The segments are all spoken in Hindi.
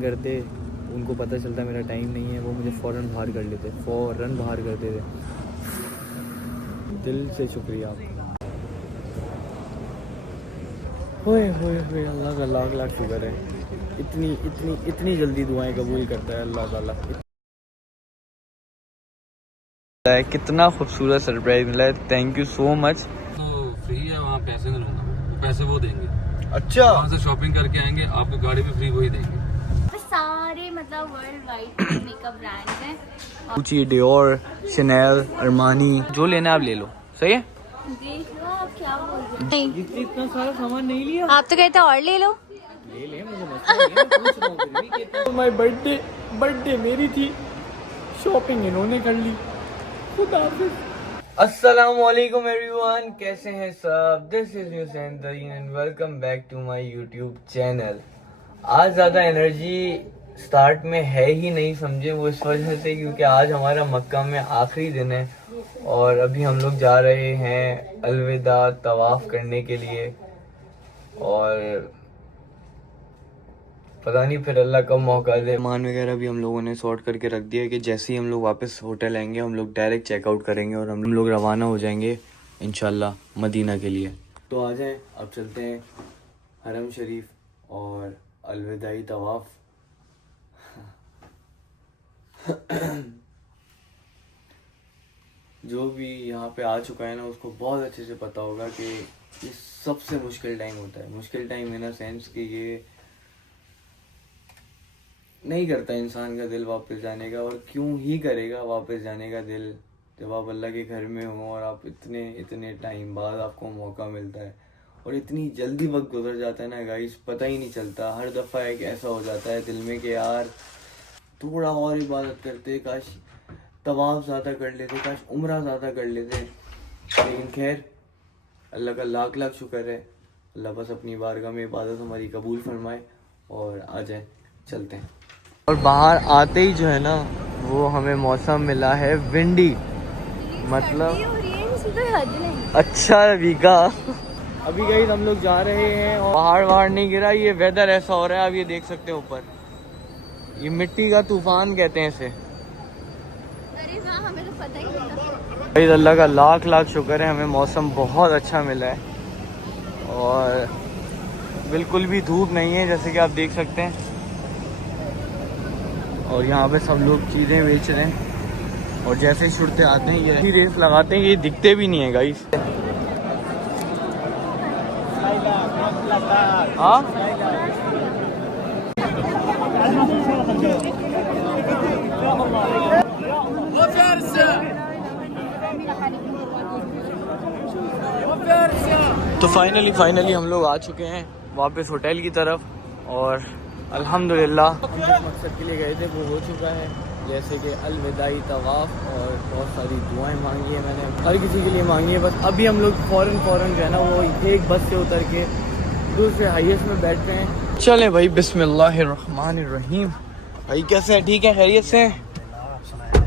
शॉपिंग करते, उनको पता चलता मेरा टाइम नहीं है, वो मुझे फ़ौरन बाहर कर लेते, फ़ौरन बाहर कर देते। दिल से शुक्रिया आपका। होए होए होए, अल्लाह का लाख लाख शुक्र है, इतनी इतनी इतनी जल्दी दुआएं कबूल करता है अल्लाह ताला। कितना खूबसूरत सरप्राइज मिला है, थैंक यू सो मच। तो फ्री है, वहाँ पैसे नहीं लूँगा, पैसे वो देंगे। अच्छा, वहाँ से शॉपिंग करके आएंगे, आपको गाड़ी भी फ्री वही देंगे। सारे मतलब वर्ल्ड वाइड मेकअप ब्रांड्स हैं। गुच्ची, डियोर, शनेल, अरमानी, जो लेना आप ले लो। सही है, देख लो आप क्या बोल रहे हैं। इतना सारा सामान नहीं लिया, आप तो कहते और ले लो। ले ले, मुझे मसला नहीं है, मैं पूछ रहा हूँ फिर भी कितना। माय बर्थडे मेरी थी, शॉपिंग इन्होंने कर ली। खुदा हाफिज़। अस्सलामु अलैकुम एवरीवन, कैसे हैं सब? दिस इज न्यूसेन दरीन and welcome back to my YouTube channel. आज ज़्यादा एनर्जी स्टार्ट में है ही नहीं, समझे, वो इस वजह से क्योंकि आज हमारा मक्का में आखिरी दिन है और अभी हम लोग जा रहे हैं अलविदा तवाफ़ करने के लिए। और पता नहीं फिर अल्लाह कब मौका दे। सामान वगैरह भी हम लोगों ने सॉर्ट करके रख दिया है कि जैसे ही हम लोग वापस होटल आएंगे हम लोग डायरेक्ट चेकआउट करेंगे और हम लोग रवाना हो जाएंगे इंशाल्लाह मदीना के लिए। तो आ जाएं, अब चलते हैं हरम शरीफ और अलविदाई तवाफ़। जो भी यहाँ पे आ चुका है ना उसको बहुत अच्छे से पता होगा कि ये सबसे मुश्किल टाइम होता है। मुश्किल टाइम इन अ सेंस कि ये नहीं करता इंसान का दिल वापस जाने का, और क्यों ही करेगा वापस जाने का दिल जब आप अल्लाह के घर में हो और आप इतने इतने टाइम बाद आपको मौका मिलता है और इतनी जल्दी वक्त गुजर जाता है ना गाइस, पता ही नहीं चलता। हर दफ़ा एक ऐसा हो जाता है दिल में कि यार थोड़ा और इबादत करते, काश तवाफ़ ज़्यादा कर लेते, काश उम्रा ज़्यादा कर लेते। लेकिन खैर अल्लाह का लाख लाख शुक्र है, अल्लाह बस अपनी बारगाह में इबादत हमारी कबूल फरमाए और आ जाए, चलते हैं। और बाहर आते ही जो है ना वो हमें मौसम मिला है विंडी, मतलब अच्छा वीका। अभी गाइस हम लोग जा रहे हैं और बाहर नहीं गिरा, ये वेदर ऐसा हो रहा है, आप ये देख सकते हैं ऊपर, ये मिट्टी का तूफान कहते हैं इसे। अरे हाँ, हमें तो पता ही नहीं था। गाइस अल्लाह का लाख लाख शुक्र है, हमें मौसम बहुत अच्छा मिला है और बिल्कुल भी धूप नहीं है जैसे कि आप देख सकते हैं। और यहाँ पे सब लोग चीज़ें बेच रहे हैं और जैसे ही छुड़ते आते हैं ये रेस लगाते हैं, ये दिखते भी नहीं है गाइस। हाँ तो फाइनली हम लोग आ चुके हैं वापस होटल की तरफ और अल्हम्दुलिल्लाह जिस मकसद के लिए गए थे वो हो चुका है, जैसे कि अलविदाई तवाफ़, और बहुत सारी दुआएं मांगी है मैंने, हर किसी के लिए मांगी है। बस अभी हम लोग फ़ौरन जो है ना वो एक बस से उतर के दूसरे हाईएस्ट में बैठ रहे हैं। चले भाई, बिस्मिल्लाहिर्रहमानिर्रहीम। भाई कैसे हैं, ठीक है, खैरियत से हैं?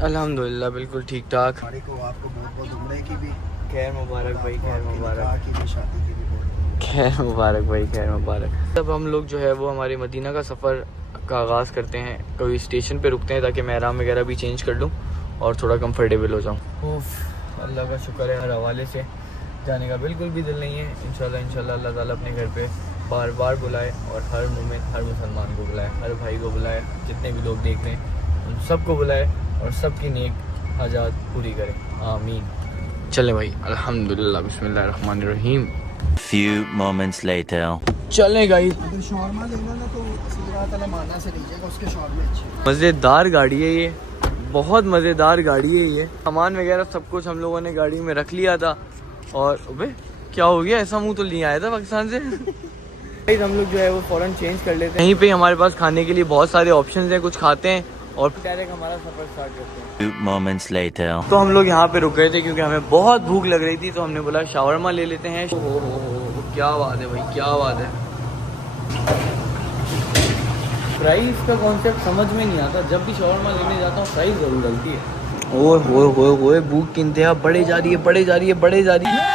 अल्हम्दुलिल्लाह बिल्कुल ठीक ठाक। खैर मुबारक भाई, खैर मुबारक, खैर मुबारक भाई, खैर मुबारक। तब हम लोग जो है वो हमारे मदीना का सफ़र का आगाज़ करते हैं, कभी स्टेशन पे रुकते हैं ताकि मैं आराम वगैरह भी चेंज कर लूँ और थोड़ा कंफर्टेबल हो जाऊँ। अल्लाह का शुक्र है, हर हवाले से जाने का बिल्कुल भी दिल नहीं है। इंशाल्लाह अल्लाह ताला अपने घर पे बार बार बुलाए और हर मोमेंट हर मुसलमान को बुलाए, हर भाई को बुलाए, जितने भी लोग देख रहे हैं उन सबको बुलाए और सबकी नेक हाजात पूरी करे, आमीन। चले भाई, अल्हम्दुलिल्लाह, बिस्मिल्लाहिर्रहमानिर्रहीम। Few moments later. चले गाइस, अगर शॉर्मा लेना ना तो सीधा माना से लीजिएगा, उसके शॉर्मे अच्छे। मज़ेदार गाड़ी है ये, बहुत मज़ेदार गाड़ी है ये। सामान वगैरह सब कुछ हम लोगों ने गाड़ी में रख लिया था और अबे क्या हो गया, ऐसा मुंह तो नहीं आया था पाकिस्तान से। हम लोग जो है वो फ़ौरन चेंज कर लेते हैं। यहीं पे हमारे पास खाने के लिए बहुत सारे ऑप्शंस हैं, कुछ खाते हैं और डायरेक्ट हमारा सफ़र स्टार्ट करते हैं। Few moments later. तो हम लोग यहाँ पे रुक गए थे क्योंकि हमें बहुत भूख लग रही थी, तो हमने बोला शावरमा ले लेते हैं। हो क्या बात है भाई, क्या बात है। प्राइस का कॉन्सेप्ट समझ में नहीं आता, जब भी शावरमा लेने जाता हूँ प्राइस ज़रूर डलती है। ओए भूख की इंतहा बढ़े जा रही है, बढ़े जा रही है, बढ़े जा रही है।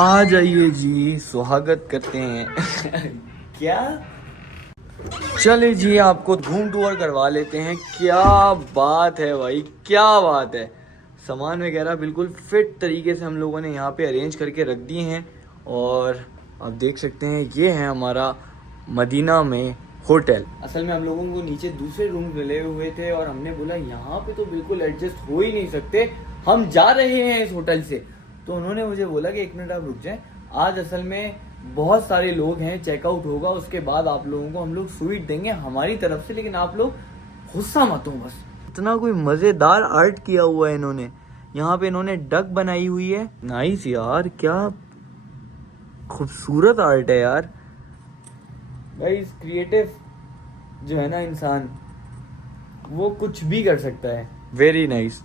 आ जाइए जी, स्वागत करते हैं। क्या चले जी, आपको घूम टूर करवा लेते हैं। क्या बात है भाई, क्या बात है। सामान वगैरह बिल्कुल फिट तरीके से हम लोगों ने यहाँ पे अरेंज करके रख दिए हैं। और आप देख सकते हैं ये है हमारा मदीना में होटल। असल में हम लोगों को नीचे दूसरे रूम मिले हुए थे और हमने बोला यहाँ पे तो बिल्कुल एडजस्ट हो ही नहीं सकते, हम जा रहे हैं इस होटल से। तो उन्होंने मुझे बोला कि 1 मिनट आप रुक जाएं, आज असल में बहुत सारे लोग हैं, चेकआउट होगा, उसके बाद आप लोगों को हम लोग स्वीट देंगे हमारी तरफ से, लेकिन आप लोग गुस्सा मत हो बस। इतना कोई मजेदार आर्ट किया हुआ है इन्होंने। यहाँ पे इन्होंने डक बनाई हुई है। नाइस यार, क्या खूबसूरत आर्ट है यार। गाइस क्रिएटिव जो है ना इंसान, वो कुछ भी कर सकता है। Very nice.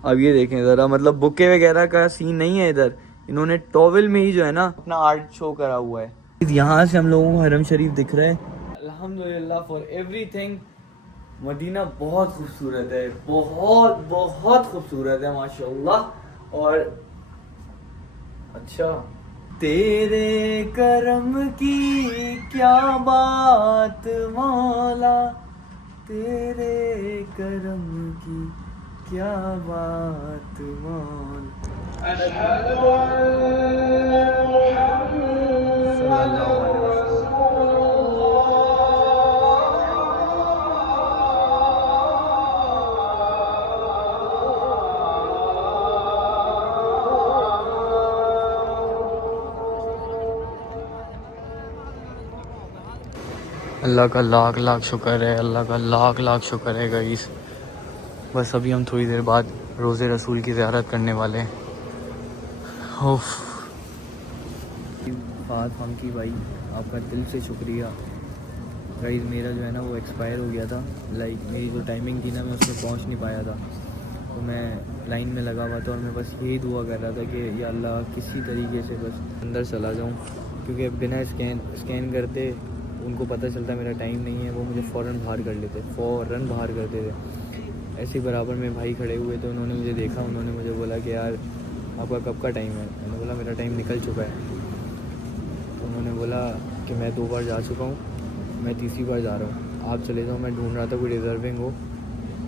अब ये देखें ज़रा, मतलब बुके वगैरह का सीन नहीं है इधर, इन्होंने टॉवेल में ही जो है ना अपना आर्ट शो करा हुआ है। यहाँ से हम लोगों को हरम शरीफ दिख रहा है। अल्हम्दुलिल्लाह फॉर एवरीथिंग। मदीना बहुत खूबसूरत है, बहुत बहुत खूबसूरत है माशाल्लाह। और अच्छा, तेरे करम की क्या बात मौला, तेरे करम की क्या बात मौला। अल्लाह का लाख लाख शुक्र है, अल्लाह का लाख लाख शुक्र है गाइस। बस अभी हम थोड़ी देर बाद रोज़े रसूल की ज़ियारत करने वाले हैं। बात हम की भाई, आपका दिल से शुक्रिया गाइस। मेरा जो है ना वो एक्सपायर हो गया था, लाइक मेरी जो टाइमिंग थी ना मैं उसमें पहुंच नहीं पाया था, तो मैं लाइन में लगा हुआ था और मैं बस यही दुआ कर रहा था कि या अल्लाह किसी तरीके से बस अंदर चला जाऊं, क्योंकि बिना स्कैन करते उनको पता चलता मेरा टाइम नहीं है, वो मुझे फ़ौरन बाहर कर लेते, फ़ौरन बाहर करते थे। ऐसे बराबर में भाई खड़े हुए थे, उन्होंने मुझे देखा, उन्होंने मुझे बोला कि यार आपका कब का टाइम है। मैंने बोला मेरा टाइम निकल चुका है। तो उन्होंने बोला कि मैं 2 बार जा चुका हूँ, मैं तीसरी बार जा रहा हूँ, आप चले जाओ। मैं ढूंढ रहा था कोई डिज़र्विंग हो,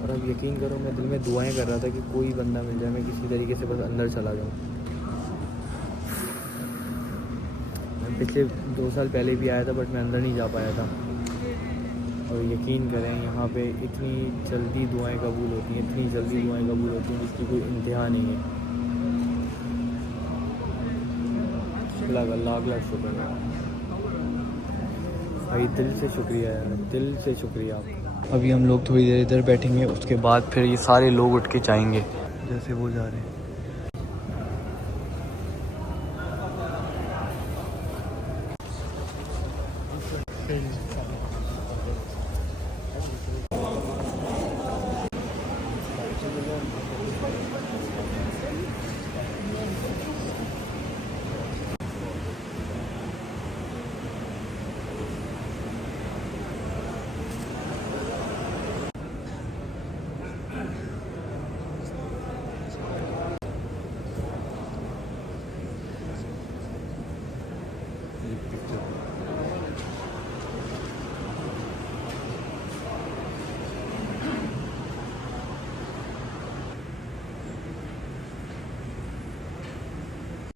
और अब यकीन करो मैं दिल में दुआएं कर रहा था कि कोई बंदा मिल जाए, मैं किसी तरीके से बस अंदर चला जाऊँ। मैं पिछले 2 साल पहले भी आया था, बट मैं अंदर नहीं जा पाया था। और यकीन करें यहाँ पे इतनी जल्दी दुआएं कबूल होती हैं, इतनी जल्दी दुआएं कबूल होती हैं जिसकी कोई इंतहा नहीं है। लाख लाख शुक्र है भाई, दिल से शुक्रिया यार, दिल से शुक्रिया आपका। अभी हम लोग थोड़ी देर इधर बैठेंगे, उसके बाद फिर ये सारे लोग उठ के जाएंगे जैसे वो जा रहे हैं।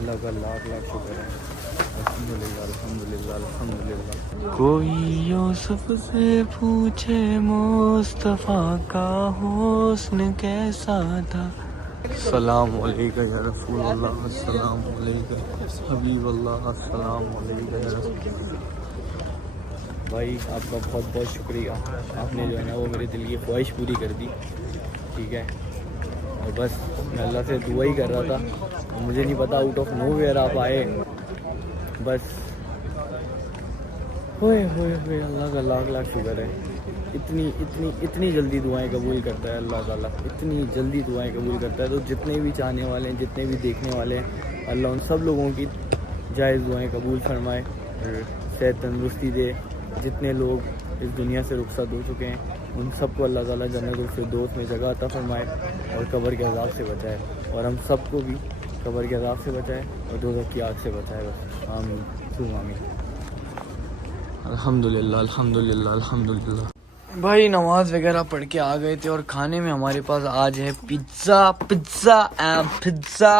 अल्लाह का लाख लाख शुक्र है। अल्हम्दुलिल्लाह अल्हम्दुलिल्लाह अल्हम्दुलिल्लाह। कोई यूसुफ से पूछे मुस्तफ़ा का हुस्न कैसा था। सलाम अलैका या रसूल अल्लाह, सलाम अलैका हबीब अल्लाह, सलाम अलैका या रसूल। भाई आपका बहुत बहुत शुक्रिया, आपने जो है ना वो मेरे दिल की ख्वाहिश पूरी कर दी। ठीक है, और बस मैं अल्लाह से दुआ ही कर रहा था, और मुझे नहीं पता आउट ऑफ नोवेयर आप आए। बस होए होए होए, अल्लाह का लाख लाख शुक्र है, इतनी इतनी इतनी जल्दी दुआएं कबूल करता है अल्लाह ताला, इतनी जल्दी दुआएं कबूल करता है। तो जितने भी चाहने वाले हैं, जितने भी देखने वाले हैं, अल्लाह उन सब लोगों की जायज़ दुआएं कबूल फरमाए और सेहत तंदुरुस्ती दे। जितने लोग इस दुनिया से रुखसत हो चुके हैं उन सबको अल्लाह ताला जन्नतुल फिरदौस में जगह अता फरमाए और कब्र के अज़ाब से बचाए, और हम सबको भी कब्र के अज़ाब से बचाए और दोज़ख की आग से बचाए। बस आमीन तुम आमीन। अल्हम्दुलिल्लाह अल्हम्दुलिल्लाह अल्हम्दुलिल्लाह। भाई नमाज वगैरह पढ़ के आ गए थे और खाने में हमारे पास आज है पिज़्ज़ा पिज़्ज़ा एंड पिज़्ज़ा।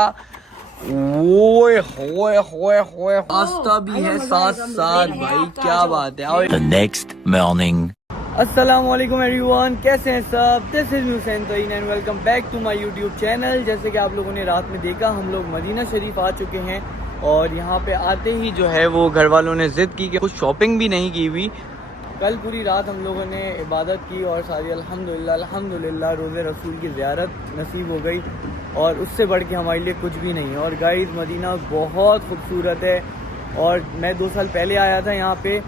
ओए होए होए होए, पास्ता भी है साथ साथ, भाई क्या बात है। The next morning. अस्सलामु अलैकुम एवरीवन, कैसे हैं सब? दिस इज हुसैन तईन and welcome back to my YouTube channel. जैसे कि आप लोगों ने रात में देखा, हम लोग मदीना शरीफ आ चुके हैं और यहाँ पे आते ही जो है वो घर वालों ने ज़िद की कि कुछ शॉपिंग भी नहीं की हुई। कल पूरी रात हम लोगों ने इबादत की और सारी अल्हम्दुलिल्लाह अल्हम्दुलिल्लाह रोज़े रसूल की ज़ियारत नसीब हो गई, और उससे बढ़ के हमारे लिए कुछ भी नहीं है। और गाइस मदीना बहुत खूबसूरत है और मैं 2 साल पहले आया था यहाँ पे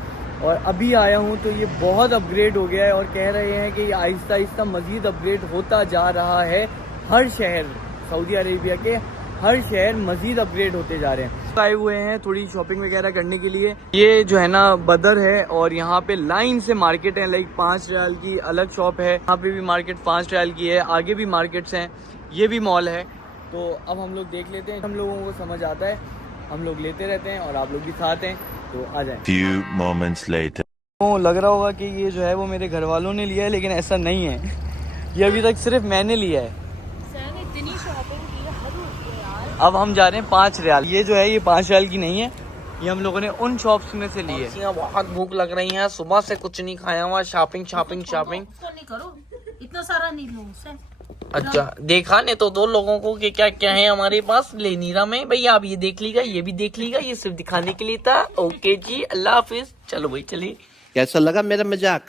और अभी आया हूँ तो ये बहुत अपग्रेड हो गया है, और कह रहे हैं कि आहिस्ता आहिस्ता मज़ीद अपग्रेड होता जा रहा है। हर शहर सऊदी अरेबिया के हर शहर मज़ीद अपग्रेड होते जा रहे हैं। आए हुए हैं थोड़ी शॉपिंग वगैरह करने के लिए। ये जो है ना बदर है और यहाँ पे लाइन से मार्केट है, लाइक 5 रियाल की अलग शॉप है, यहाँ पे भी मार्केट 5 रियाल की है, आगे भी मार्केट्स हैं, ये भी मॉल है। तो अब हम लोग देख लेते हैं, हम लोगों को समझ आता है, हम लोग लेते रहते हैं और आप लोग भी साथ हैं, तो आ जाएं। Few moments later. तो लग रहा होगा कि ये जो है वो मेरे घर वालों ने लिया है, लेकिन ऐसा नहीं है, ये अभी तक सिर्फ मैंने लिया है। इतनी शॉपिंग की हद होती है यार। अब हम जा रहे हैं 5 रियाल। ये जो है ये 5 रियाल की नहीं है, ये हम लोगों ने उन शॉप्स में से ली है। बहुत भूख लग रही है, सुबह से कुछ नहीं खाया हुआ, शॉपिंग शॉपिंग शॉपिंग। नहीं करो, इतना सारा नहीं लो उससे। अच्छा देखा ने तो 2 लोगों को कि क्या क्या है हमारे पास, ले नहीं रहा मैं भैया, आप ये देख लीगा, ये भी देख लीगा, ये सिर्फ दिखाने के लिए था। ओके जी, अल्लाह हाफिज। चलो भाई चलिए। कैसा लगा मेरा मजाक?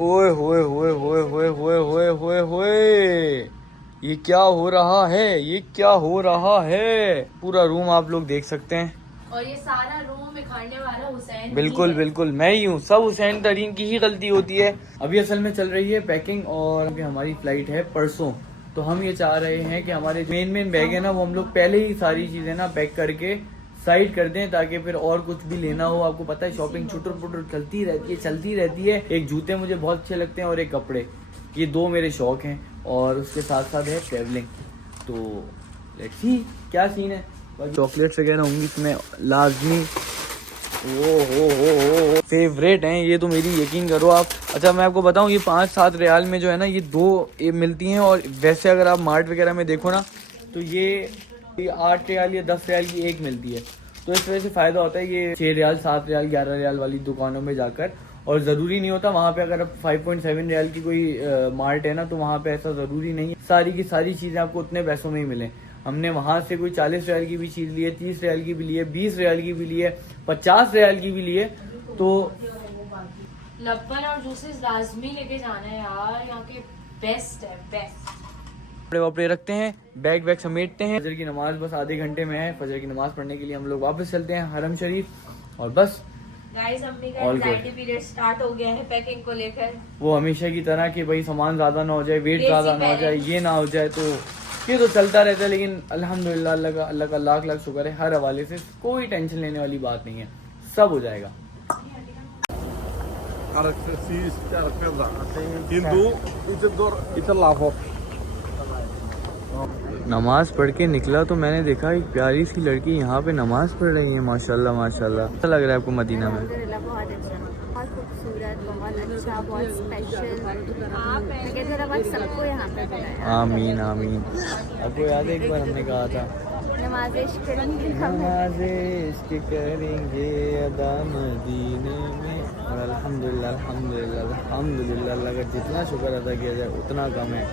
ओए होए होए होए होए होए होए होए होए, ये क्या हो रहा है, ये क्या हो रहा है? पूरा रूम आप लोग देख सकते हैं, और ये सारा रूम बिखारने वाला हुसैन। बिल्कुल बिल्कुल मैं ही हूँ, सब हुसैन तरीन की ही गलती होती है। अभी असल में चल रही है पैकिंग और हमारी फ्लाइट है परसों, तो हम ये चाह रहे हैं कि हमारे मेन बैग है ना वो हम लोग पहले ही सारी चीजें ना पैक करके साइड कर दें, ताकि फिर और कुछ भी लेना हो। आपको पता है शॉपिंग छुटर पुटर चलती रहती है। एक जूते मुझे बहुत अच्छे लगते हैं और एक कपड़े, ये 2 मेरे शौक हैं, और उसके साथ साथ है ट्रैवलिंग। तो लेट्स सी क्या सीन है। चॉकलेट्स वगैरह होंगी इसमें लाजमी, ओ फेवरेट हैं ये तो, मेरी यकीन करो आप। अच्छा मैं आपको बताऊं, ये 5-7 रियाल में जो है ना ये 2 मिलती हैं, और वैसे अगर आप मार्ट वगैरह में देखो ना तो ये 8 रियाल या 10 रियाल की एक मिलती है। तो इस वजह से फ़ायदा होता है ये 6 रियाल 7 रियाल 11 रियाल वाली दुकानों में जाकर, और ज़रूरी नहीं होता वहाँ पे अगर आप 5.7 रियाल की कोई मार्ट है ना तो वहाँ पे ऐसा ज़रूरी नहीं है सारी की सारी चीज़ें आपको उतने पैसों में ही मिले। हमने वहाँ से कोई 40 रियाल की भी चीज़ ली है, 30 रियाल की भी ली है, 20 रियाल की भी ली है, 50 रियाल की भी ली है। तो लब्बन और जूसेस लाजमी लेके जाना है यार, यहाँ के बेस्ट है, बेस्ट। कपड़े वपड़े रखते हैं, बैग वैग समेटते हैं। फजर की नमाज बस आधे घंटे में है, फजर की नमाज पढ़ने के लिए हम लोग वापस चलते हैं हरम शरीफ, और बस गाइस अपनी का All good. Anxiety period start हो गया है पैकिंग को लेकर। वो हमेशा की तरह कि भाई सामान ज़्यादा ना हो जाए, वेट Crazy ज़्यादा ना हो जाए, parents. ये ना हो जाए, तो ये तो चलता रहता है। लेकिन अल्हम्दुलिल्लाह अल्लाह का लाख लाख शुक्र है, हर हवाले से कोई टेंशन लेने वाली बात नहीं है, सब हो जाएगा। नमाज पढ़ के निकला तो मैंने देखा एक प्यारी सी लड़की यहाँ पे नमाज पढ़ रही है, माशाल्लाह माशाल्लाह। अच्छा लग रहा है आपको मदीना में? बहुत अच्छा, बहुत खूबसूरत, बहुत अच्छा, बहुत स्पेशल। आप सबको यहाँ पे बुलाया। आमीन आमीन। आपको याद है एक बार हमने कहा था नमाज़ इश्क करेंगे, नमाज़ इश्क करेंगे अदा मदीने में, और अल्हम्दुलिल्लाह अल्हम्दुलिल्लाह अल्हम्दुलिल्लाह, अल्लाह का जितना शुक्र अदा किया जाए उतना कम है।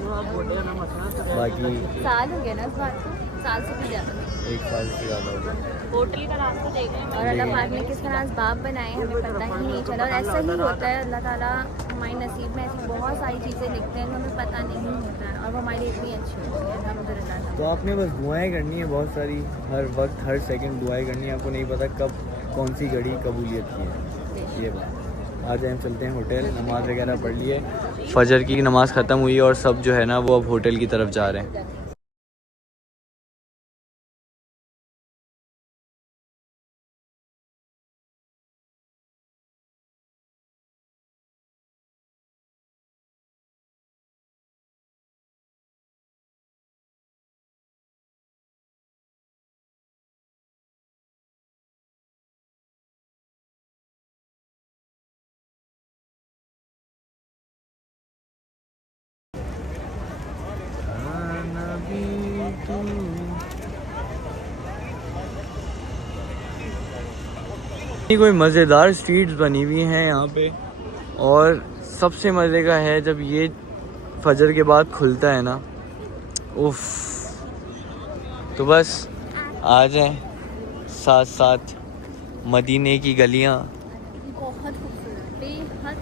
बाकी साल हो गया ना इस बात को, साल से भी ज़्यादा, 1 साल से ज़्यादा हो गया। होटल का रास्ता देख रहे हैं। और अल्लाह पाक ने किस तरह बाप बनाए हमें पता ही नहीं चला, और ऐसा ही होता है। अल्लाह ताला हमारे नसीब में ऐसी बहुत सारी चीज़ें लिखते हैं जो हमें पता नहीं होता है, और वो हमारी इतनी अच्छी होती है अल्हम्दुलिल्लाह। तो आपने बस दुआएं करनी है बहुत सारी, हर वक्त हर सेकंड दुआएं करनी है। आपको नहीं पता कब कौन सी घड़ी कबूलियत की है, ये बात। आज हम चलते हैं होटल, नमाज वगैरह पढ़ लिए, फजर की नमाज़ ख़त्म हुई और सब जो है ना वो अब होटल की तरफ जा रहे हैं। कोई मज़ेदार स्ट्रीट्स बनी हुई हैं यहाँ पे, और सबसे मज़े का है जब ये फजर के बाद खुलता है ना, उफ। तो बस आ जाएं साथ साथ मदीने की गलियाँ, बहुत खूबसूरत,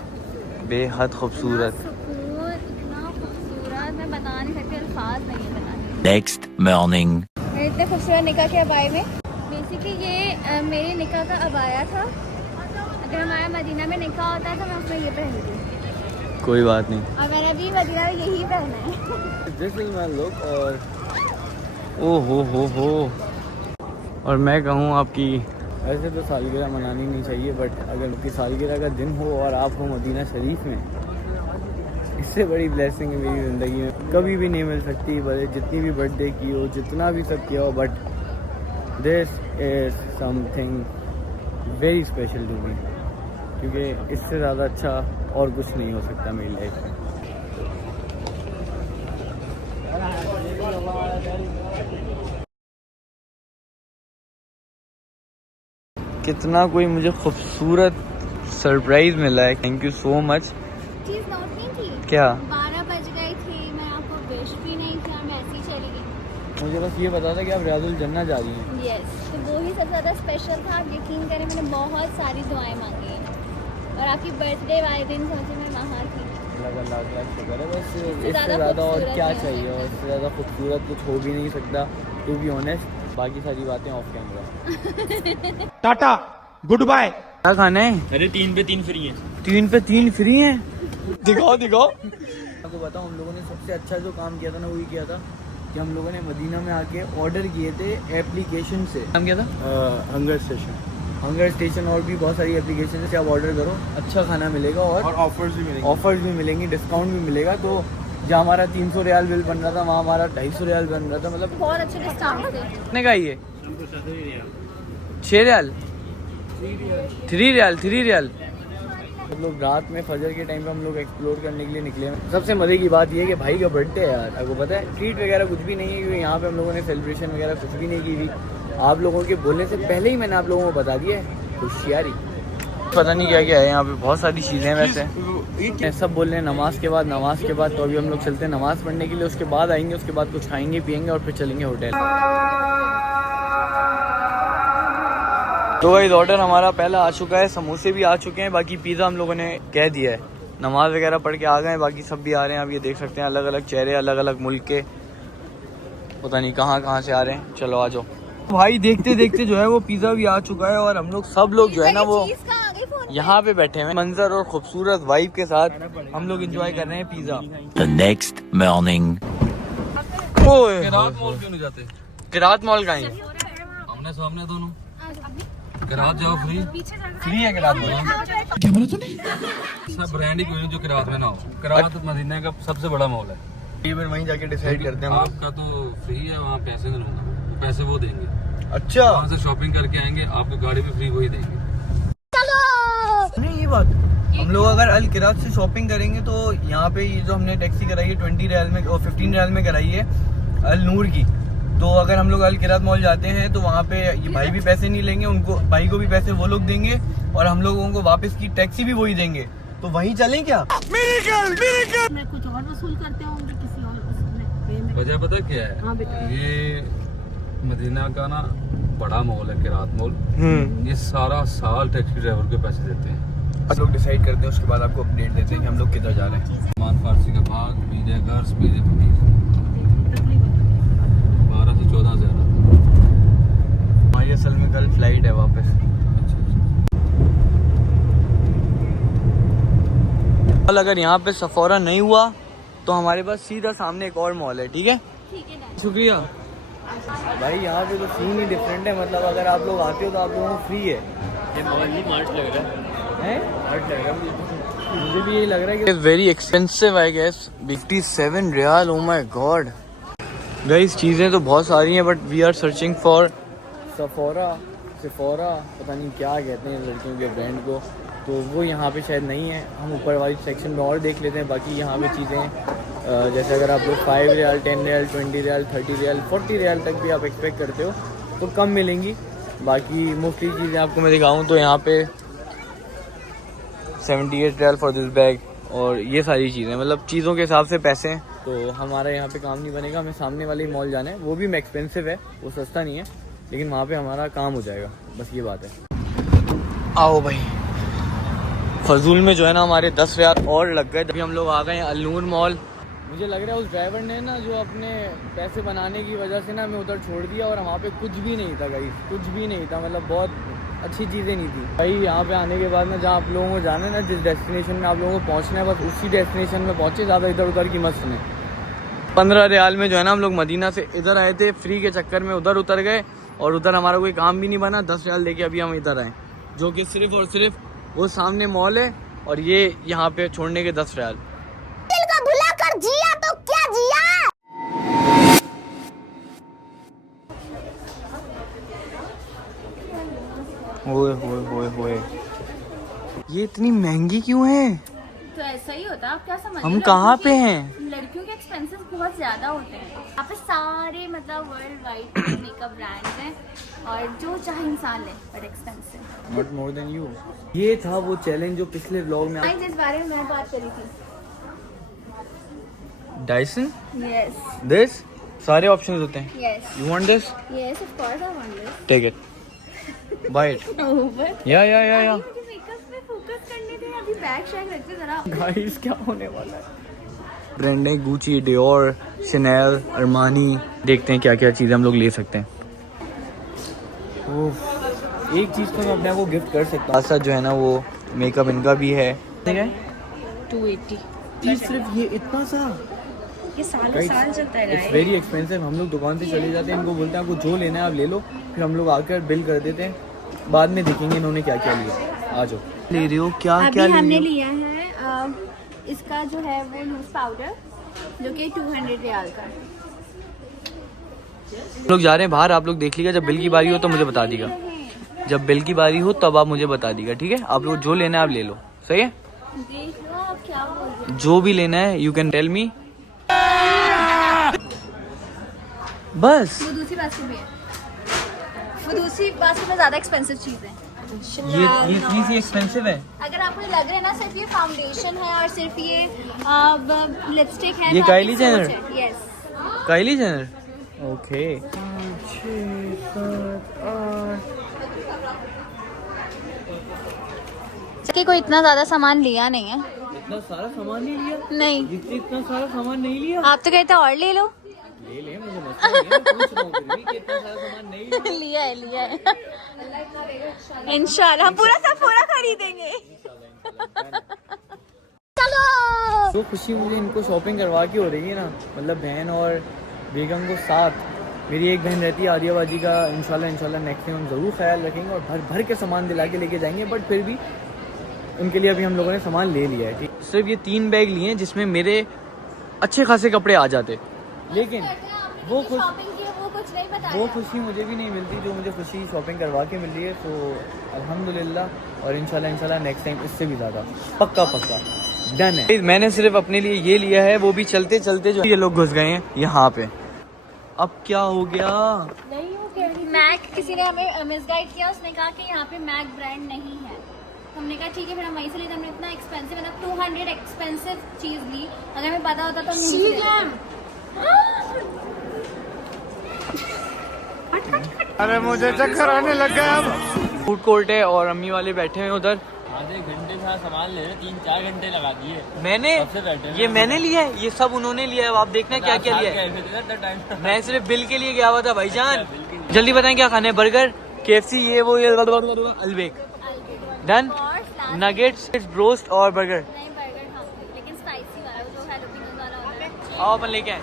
बेहद खूबसूरत। सुकून, इतना खूबसूरत, मैं बता नहीं सकती, अल्फाज नहीं है बताने। Next morning. इतने खूबसूरत निकाह के अबाए में, बेसिकली ये मेरी निकाह का अबाया था। अगर हमारा मदीना में निकाह होता तो मैं उसमें ये पहनती, कोई बात नहीं। और मैंने भी मदीना में यही पहना है। This is my look. और ओ हो, और मैं कहूँ आपकी ऐसे तो सालगिरह मनानी नहीं चाहिए, बट अगर आपकी सालगिरह का दिन हो और आप हो मदीना शरीफ में, इससे बड़ी ब्लेसिंग मेरी ज़िंदगी में कभी भी नहीं मिल सकती। भले जितनी भी बर्थडे की हो, जितना भी सब किया हो, but this is something very special to me, क्योंकि इससे ज़्यादा अच्छा और कुछ नहीं हो सकता मेरी लाइफ में। कितना कोई मुझे खूबसूरत सरप्राइज़ मिला है, thank you so much. Cheese note नहीं थी, क्या? 12 बज गए थे, मैं आपको विश भी नहीं किया, मैं ऐसे ही चली गई। मुझे बस ये बता था कि आप रियाजुल जन्नत जा रही हैं। यस, तो वो ही सबसे ज़्यादा स्पेशल था। आप यकीन करें, मैंने बहुत सारी दुआएं मांगी हैं, और आपकी बर्थडे वाले दिन सोचे मैं वहाँ थी। लाख शुक्र है। बस इससे ज़्यादा ज़्यादा और खूबसूरत क्या नहीं चाहिए, है। और इससे ज़्यादा खूबसूरत कुछ हो भी नहीं सकता, टू बी ऑनेस्ट। बाकी सारी बातें off camera. Tata, goodbye. क्या खाना है? अरे 3 पे 3 फ्री है। 3 पे 3 फ्री हैं? दिखाओ। आपको बताओ, हम लोगों ने सबसे अच्छा जो काम किया था ना, वही किया था कि हम लोगों ने मदीना में आके ऑर्डर किए थे एप्लीकेशन से। नाम क्या था? हंगर स्टेशन, और भी बहुत सारी एप्लीकेशन से आप ऑर्डर करो, अच्छा खाना मिलेगा और ऑफर्स भी मिलेंगी, डिस्काउंट भी मिलेगा। तो जहाँ हमारा 300 रियाल बिल बन रहा था, वहाँ हमारा 250 रियाल बन रहा था। मतलब बहुत अच्छे डिस्काउंट थे। कितने का ये? 6 रियाल, 3 रियाल। हम लोग रात में फजर के टाइम पे हम लोग एक्सप्लोर करने के लिए निकले हैं। सबसे मज़े की बात ये है कि भाई का बर्थडे है यार, आपको पता है। ट्रीट वगैरह कुछ भी नहीं है, क्योंकि यहाँ पे हम लोगों ने सेलिब्रेशन वगैरह कुछ भी नहीं की थी। आप लोगों के बोलने से पहले ही मैंने आप लोगों को बता दिया है, होशियारी। पता नहीं क्या क्या है यहाँ पे, बहुत सारी चीज़ें वैसे सब बोल रहे हैं नमाज के बाद। तो अभी हम लोग चलते हैं नमाज़ पढ़ने के लिए, उसके बाद आएंगे, उसके बाद कुछ खाएंगे पियेंगे और फिर चलेंगे होटल। तो भाई ऑर्डर हमारा पहला आ चुका है, समोसे भी आ चुके हैं, बाकी पिज़्ज़ा हम लोगों ने कह दिया है। नमाज वगैरह पढ़ के आ गए, बाकी सब भी आ रहे हैं। आप ये देख सकते हैं, अलग अलग चेहरे, अलग अलग मुल्क के, पता नहीं कहाँ से आ रहे हैं। चलो आ जाओ भाई। देखते देखते जो है वो पिज़्ज़ा भी आ चुका है, और हम लोग सब लोग जो है ना वो यहाँ पे बैठे हैं, मंजर और खूबसूरत वाइब के साथ हम लोग एंजॉय कर रहे हैं pizza. The next morning. Kirat mall क्यों नहीं जाते? किरात मॉल का ही आमने सामने दोनों। किरात जाओ, फ्री है किरात मॉल। सब ब्रांड ही कोई नहीं जो किरात में ना हो। किरात मदीना का सबसे बड़ा मॉल है। ये फिर वहीं जाके डिसाइड करते हैं हम लोग। आपका तो फ्री है, वहाँ पैसे नहीं लूंगा, पैसे वो देंगे। अच्छा, वहाँ से शॉपिंग करके आएंगे, आपको गाड़ी भी फ्री वही देंगे। नहीं ये बात, हम लोग अगर अल किरात से शॉपिंग करेंगे तो यहाँ पे ये जो हमने टैक्सी कराई है 20 रियाल में और 15 रियाल में कराई है अल नूर की, तो अगर हम लोग अल किरात मॉल जाते हैं तो वहाँ पे ये भाई भी पैसे नहीं लेंगे, उनको भाई को भी पैसे वो लोग देंगे, और हम लोगों को वापस की टैक्सी भी वही देंगे। तो वहीं चलें क्या? में कुछ और वसूल करते होंगे किसी और उसमें। वजह पता क्या है? हाँ बेटा। ये मदीना का ना बड़ा मॉल है किरात मॉल। ये सारा साल टैक्सी ड्राइवर के पैसे देते हैं। हम लोग डिसाइड करते हैं, उसके बाद आपको अपडेट देते हैं कि हम लोग किधर जा रहे हैं। मान फारसी का भाग, बीजे गर्स, बीजे फकीर, 12 से 14 हज़ार। हमारी असल में कल फ्लाइट है वापस। अच्छा, अगर यहाँ पे सफोरा नहीं हुआ तो हमारे पास सीधा सामने एक और मॉल है, ठीक है? शुक्रिया भाई। यहाँ पे तो सीन ही डिफरेंट है, मतलब अगर आप लोग आते हो तो आप लोगों को फ्री है। ये मॉल ही मार्ट लग रहा है, मार्ट लग रहा है, मुझे भी यही लग रहा है कि very expensive I guess. 57 riyal, oh my god guys. चीज़ें तो बहुत सारी हैं but we are searching for Sephora, पता नहीं क्या कहते हैं लड़कियों के ब्रांड को, तो वो यहाँ पे शायद नहीं है। हम ऊपर वाली सेक्शन में और देख लेते हैं। बाकी यहाँ पे चीज़ें जैसे अगर आप लोग 5 रियाल, 10 रियाल, 20 रियाल, 30 रियाल, 40 रियाल तक भी आप एक्सपेक्ट करते हो तो कम मिलेंगी। बाकी मोस्टली चीज़ें आपको मैं दिखाऊँ तो यहाँ पे 78 रियाल फॉर दिस बैग और ये सारी चीज़ें, मतलब चीज़ों के हिसाब से पैसे हैं। तो हमारा यहाँ पे काम नहीं बनेगा, हमें सामने वाले मॉल जाना है, वो भी एक्सपेंसिव है, वो सस्ता नहीं है, लेकिन वहाँ पे हमारा काम हो जाएगा, बस ये बात है। आओ भाई, फजूल में जो है ना हमारे 10 रियाल और लग गए। तभी हम लोग आ गए हैं अल-नूर मॉल। मुझे लग रहा है उस ड्राइवर ने ना जो अपने पैसे बनाने की वजह से ना हमें उधर छोड़ दिया और वहाँ पे कुछ भी नहीं था गाइस, कुछ भी नहीं था, मतलब बहुत अच्छी चीज़ें नहीं थी भाई। यहाँ पे आने के बाद ना जहाँ आप लोगों को जाना है ना, जिस डेस्टिनेशन में आप लोगों को पहुँचना है, बस उसी डेस्टिनेशन में पहुँचे, ज़्यादा इधर उधर की मत सुने। 15 रियाल में जो है ना हम लोग मदीना से इधर आए थे, फ्री के चक्कर में उधर उतर गए और उधर हमारा कोई काम भी नहीं बना। 10 रियाल लेके अभी हम इधर आए, जो कि सिर्फ और सिर्फ वो सामने मॉल है और ये यहाँ पे छोड़ने के 10 रियाल। दिल को भुला कर जिया तो क्या जिया। होए ये इतनी महंगी क्यों है? तो ऐसा ही होता है, आप क्या समझ हम कहाँ पे हैं? लड़कियों के एक्सपेंसेस बहुत ज्यादा होते हैं यहाँ पे। सारे मतलब वर्ल्ड वाइड मेकअप ब्रांड्स हैं और जो चाहे इंसान ले, but expensive. Not more than you. ये था वो चैलेंज जो पिछले व्लॉग में जिस बारे में मैं बात करी थी। डायसन यस दिस सारे ऑप्शंस होते हैं। Yes you want this? Yes of course I want this. Take it, buy it. Over या मुझे मेकअप पे फोकस करने थे, अभी बैग शैग रखते जरा। गाइस क्या होने वाला है? ब्रांड है गुची, डियोर, शनेल, अरमानी। देखते हैं क्या क्या चीज़ें हम लोग ले सकते हैं। ओह, एक चीज़ तो मैं अपने आप को गिफ्ट कर सकता हूँ। साथ जो है ना वो मेकअप इनका भी है। 280 सिर्फ ये इतना सा, ये साल चलता है। It's very expensive. हम लोग दुकान पे चले जाते हैं, इनको बोलते हैं आपको जो लेना है आप ले लो, फिर हम लोग आकर बिल कर देते हैं, बाद में देखेंगे इन्होंने क्या क्या लिया। आ जाओ। ले रही हो क्या क्या ले हमने रही हो? लिया है इसका जो है वो लूज पाउडर, जो कि 200 रियाल का। हम लोग जा रहे हैं बाहर, आप लोग देख लीजिएगा, जब बिल की बारी हो तो मुझे बता दीजिएगा। जब बिल की बारी हो तब आप मुझे बता दीजिएगा, ठीक है? आप लोग जो लेना है आप ले लो, सही है? देख लो आप क्या बोल रहे जो भी लेना है यू कैन टेल मी। बस हो। वो दूसरी बास्केट भी है, वो दूसरी बास्केट में ज्यादा एक्सपेंसिव चीज है। ये चीज़ एक्सपेंसिव है। अगर आपको लग रहा है ना सिर्फ ये फाउंडेशन है और सिर्फ ये लिपस्टिक है, ये तो काइली आपकी सोच जेनर? है। Yes, Kylie Jenner, okay. इसके कोई इतना ज्यादा सामान लिया नहीं है। इतना सारा सामान नहीं लिया? नहीं, इतना सारा सामान नहीं लिया? आप तो कहते और ले लो। ले मुझे मसला नहीं है, मैं पूछ रहा हूँ फिर भी कि इतना सारा सामान नहीं लिया। लिया है इंशाल्लाह पूरा खरीदेंगे। चलो। जो खुशी मुझे इनको शॉपिंग करवा के हो रही है ना, मतलब बहन और बेगम को साथ। मेरी एक बहन रहती है आदियाबाजी का, इंशाल्लाह नेक्स्ट टाइम हम ज़रूर ख्याल रखेंगे और भर भर के सामान दिला के लेके जाएंगे, बट फिर भी उनके लिए अभी हम लोगों ने सामान ले लिया है। ठीक, सिर्फ ये 3 बैग लिए हैं जिसमें मेरे अच्छे खासे कपड़े आ जाते, लेकिन वो खुश वो कुछ नहीं बताया। वो खुशी मुझे भी नहीं मिलती जो मुझे खुशी शॉपिंग करवा के मिल रही है। तो अल्हम्दुलिल्लाह, और इंशाल्लाह नेक्स्ट टाइम इससे भी ज़्यादा पक्का डन है। मैंने सिर्फ अपने लिए ये लिया है, वो भी चलते चलते जो ये लोग घुस गए हैं यहाँ पे। अब क्या हो गया? नहीं हो गया। मैक किसी ने हमें मिसगाइड किया, उसने कहा कि यहाँ पे मैक ब्रांड नहीं है। हमने कहा ठीक है, फिर हम वहीं से लेते। हमने इतना एक्सपेंसिव, मतलब 200 एक्सपेंसिव चीज ली। अगर हमें पता होता तो हम नहीं लेते। अरे मुझे चक्कर आने लग गया। अब फूड कोर्ट है और अम्मी वाले बैठे हैं उधर। आधे घंटे से सामान ले रहे, 3-4 घंटे लगा दिए। मैंने ये मैंने लिया है, ये सब उन्होंने लिया है। आप देखना क्या क्या लिया है। मैं सिर्फ बिल के लिए गया हुआ था भाईजान। जल्दी बताएं क्या खाने? बर्गर, KFC, ये वो, ये अलबेक डन, नगेट्स, ब्रोस्ट और बर्गर। नहीं, बर्गर खाऊंगी। आओ अपन लेके आए।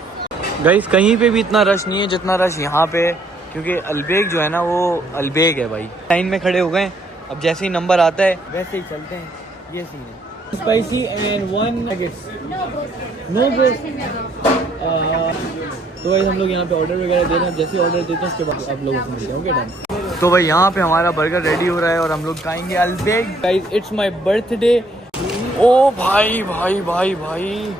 गाइस कहीं पे भी इतना रश नहीं है जितना रश यहाँ पे है, क्योंकि अलबेग जो है ना वो अलबेग है भाई। लाइन में खड़े हो गए, अब जैसे ही नंबर आता है वैसे ही चलते हैं, ये सीन है। Spicy and 1 nuggets no bro. तो भाई हम लोग यहाँ पे ऑर्डर वगैरह दे रहे हैं, जैसे ऑर्डर देते हैं उसके बाद आप लोगों को मिलते हैं। Okay done. तो भाई यहाँ पे हमारा बर्गर रेडी हो रहा है और हम लोग खाएंगे अलबेग। Guys it's my birthday. ओ भाई भाई भाई भाई,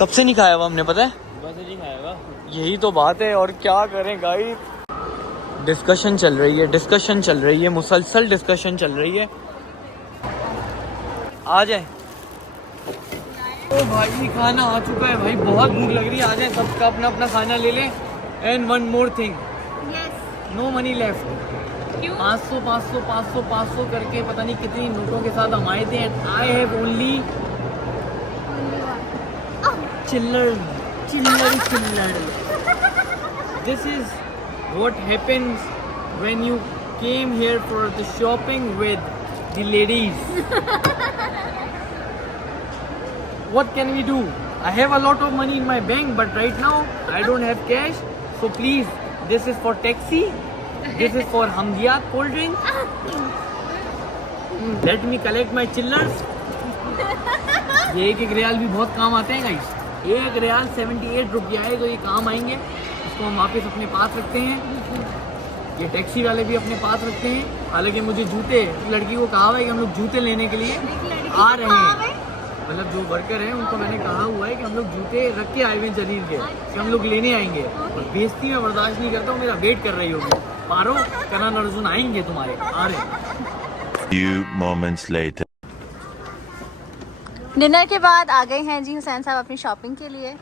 कब से नहीं खाया हुआ हमने, पता है? वैसे नहीं खाएगा। यही तो बात है, और क्या करें गाइस। डिस्कशन चल रही है, मुसलसल डिस्कशन चल रही है। आ जाए। ओ भाई खाना आ चुका है भाई, बहुत भूख लग रही है। आ जाए, सबका अपना अपना खाना ले लें। And one more thing, no money left. 500 करके पता नहीं कितनी नोटों के साथ हम आए थे। एंड आई हैव ओनली चिल्लर। This is what happens when you came here for the shopping with the ladies. What can we do? I have a lot of money in my bank, but right now I don't have cash. So please, this is for taxi. This is for Hamdiyat cold drink. Let me collect my chillers. ये एक रियाल भी बहुत काम आते हैं गाइस। 1 रियाल 78 रुपया है, तो ये काम आएंगे। इसको हम वापस अपने पास रखते हैं। ये टैक्सी वाले भी अपने पास रखते हैं। हालांकि मुझे जूते, लड़की को कहा हुआ है कि हम लोग जूते लेने के लिए आ रहे हैं। मतलब जो वर्कर हैं उनको मैंने कहा हुआ है कि हम लोग जूते रख के आए हुए हैं जलील के, कि हम लोग लेने आएंगे। और बेइज्जती में बर्दाश्त नहीं करता हूँ, मेरा वेट कर रही होगी। पारो कनान अर्जुन आएंगे तुम्हारे, आ रहे। Few moments later. डिनर के बाद आ गए हैं जी हुसैन साहब अपनी शॉपिंग के लिए।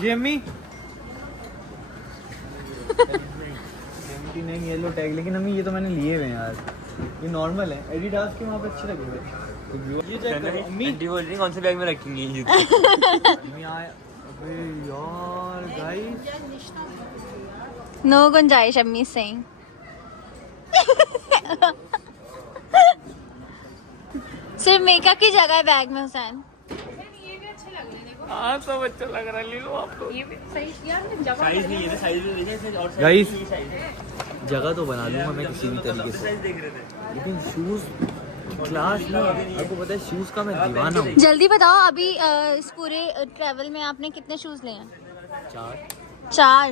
जी अम्मी। नहीं येलो टैग, लेकिन अम्मी ये तो मैंने लिए हुए हैं यार, ये नॉर्मल है। एडिडास के वहाँ पे अच्छे लगे हुए। ये चेक करो अम्मी, कौन से बैग में रखेंगे ये? अबे यार गाइस, नो गुंजाइश अम्मी सिंह। सिर्फ मेकअप की जगह है बैग में हुसैन। हाँ सब अच्छा लग रहा है, ले लो आप लोग। ये भी सही यार, जगह साइज नहीं है, साइज नहीं है और गाइस साइज है। जगह तो बना लूंगा मैं किसी भी तरीके से, लेकिन शूज क्लास में, आपको पता है शूज का मैं दीवाना हूँ। जल्दी बताओ अभी इस पूरे ट्रैवल में आपने कितने शूज लिए हैं? 4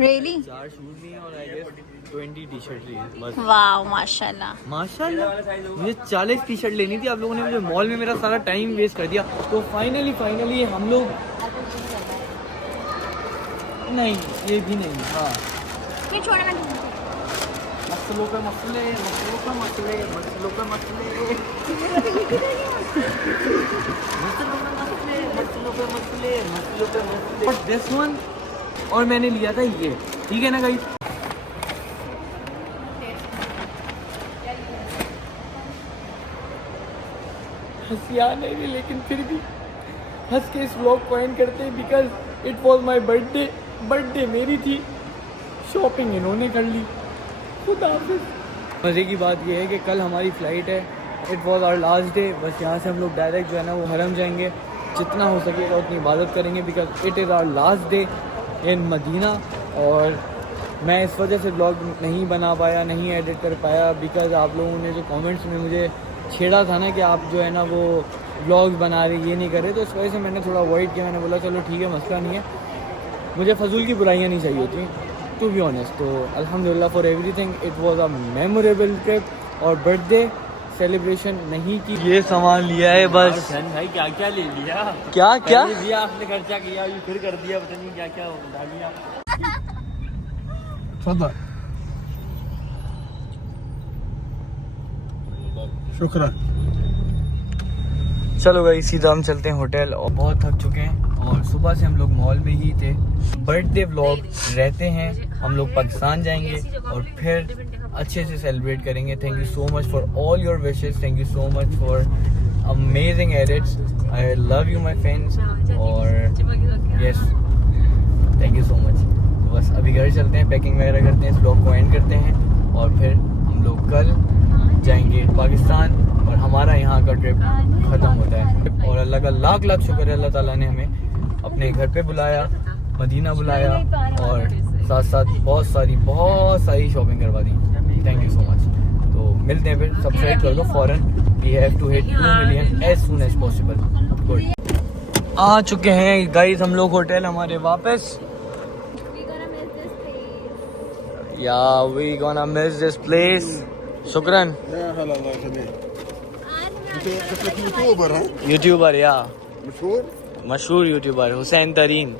रियली? 4 शूज लिए और आई गेस 20 टी शर्ट ली है बस। वाह माशाल्लाह। मुझे 40 टी शर्ट लेनी थी, आप लोगों ने मुझे मॉल में मेरा सारा टाइम वेस्ट कर दिया। तो फाइनली हम लोग, नहीं ये भी नहीं, हाँ ये छोड़े मैं मसलों पे मसले। बट दिस वन, और मैंने लिया था ये, ठीक है ना गाइस? हंसी आ नहीं रही, लेकिन फिर भी हंस के इस व्लॉग को एंड करते हैं, because it was my birthday मेरी थी, शॉपिंग इन्होंने कर ली। खुदा हाफिज़। मज़े की बात यह है कि कल हमारी फ़्लाइट है, it was our last day. बस यहाँ से हम लोग डायरेक्ट जो है ना वो हरम जाएंगे, जितना हो सकेगा उतनी इबादत करेंगे, because it is our last day in Medina. और मैं इस वजह से ब्लॉग नहीं बना पाया, नहीं एडिट कर पाया, बिकॉज आप लोगों ने जो कमेंट्स में मुझे छेड़ा था ना कि आप जो है ना वो व्लॉग्स बना रहे, ये नहीं कर रहे, तो इस वजह से मैंने थोड़ा अवॉइड किया। मैंने बोला चलो ठीक है, मसला नहीं है, मुझे फजूल की बुराइयाँ नहीं चाहिए थी, टू बी ऑनेस्ट। तो अल्हम्दुलिल्लाह for everything, it was a memorable trip. और बर्थडे सेलिब्रेशन नहीं की, ये सामान लिया है बस। भाई क्या क्या ले लिया? क्या क्या लिया आपने, खर्चा किया, ये फिर कर दिया, पता नहीं क्या क्या डालिया। शुक्र। चलो भाई सीधा हम चलते हैं होटल, और बहुत थक चुके हैं और सुबह से हम लोग मॉल में ही थे। बर्थडे व्लॉग रहते हैं, हम लोग पाकिस्तान जाएंगे और फिर अच्छे से सेलिब्रेट करेंगे। Thank you so much for all your wishes, thank you so much for amazing edits, I love you my friends. और yes thank you so much. तो बस अभी घर चलते हैं, पैकिंग वगैरह करते हैं, इस व्लॉग को एंड करते हैं और फिर हम लोग कल जाएंगे पाकिस्तान और हमारा यहाँ का ट्रिप ख़त्म होता है। और अल्लाह का लाख लाख शुक्र है, अल्लाह ताला ने हमें अपने घर पे बुलाया, मदीना बुलाया और साथ साथ बहुत सारी शॉपिंग करवा दी। Thank you so much. तो मिलते हैं फिर, सब्सक्राइब कर दो फौरन। We have to hit 2 million as soon as possible. Good. आ चुके हैं गाइस हम लोग होटल हमारे वापस। Yeah we gonna miss this place. शुक्रन। यूट्यूबर है, यूट्यूबर या मशहूर मशहूर यूट्यूबर हुसैन तरीन।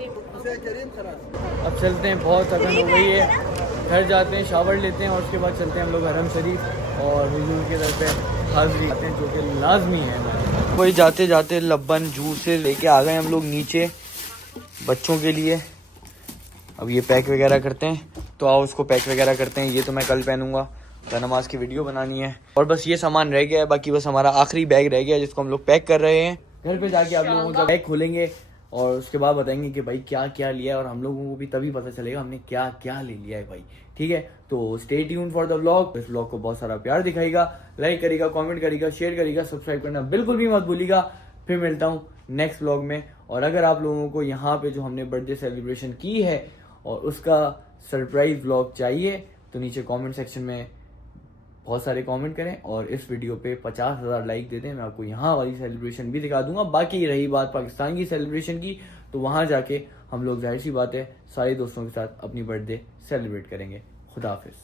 अब चलते हैं, बहुत थकन हो गई है, घर जाते हैं, शावर लेते हैं और उसके बाद चलते हैं हम लोग हरम शरीफ और हुजूर के दर पे हाजिरी आते हैं, जो कि लाजमी है। कोई जाते जाते लब्बन जूस से लेके आ गए हम लोग नीचे बच्चों के लिए। अब ये पैक वगैरह करते हैं, तो आओ उसको पैक वगैरह करते हैं। ये तो मैं कल पहनूंगा, नमाज की वीडियो बनानी है और बस ये सामान रह गया है। बाकी बस हमारा आखिरी बैग रह गया है जिसको हम लोग पैक कर रहे हैं। घर पे जाके आप लोगों का बैग खोलेंगे और उसके बाद बताएंगे कि भाई क्या क्या लिया है, और हम लोगों को भी तभी पता चलेगा हमने क्या क्या ले लिया है भाई। ठीक है, तो stay tune for the vlog. इस व्लॉग को बहुत सारा प्यार दिखाएगा, लाइक करेगा, कमेंट करेगा, शेयर करेगा, सब्सक्राइब करना बिल्कुल भी मत भूलिएगा। फिर मिलता हूँ नेक्स्ट व्लॉग में। और अगर आप लोगों को यहाँ पे जो हमने बर्थडे सेलिब्रेशन की है और उसका सरप्राइज व्लॉग चाहिए तो नीचे कमेंट सेक्शन में बहुत सारे कमेंट करें और इस वीडियो पे 50,000 लाइक दे दें। मैं आपको यहाँ वाली सेलिब्रेशन भी दिखा दूंगा। बाकी रही बात पाकिस्तान की सेलिब्रेशन की, तो वहाँ जाके हम लोग जाहिर सी बात है सारे दोस्तों के साथ अपनी बर्थडे सेलिब्रेट करेंगे। खुदा हाफिज।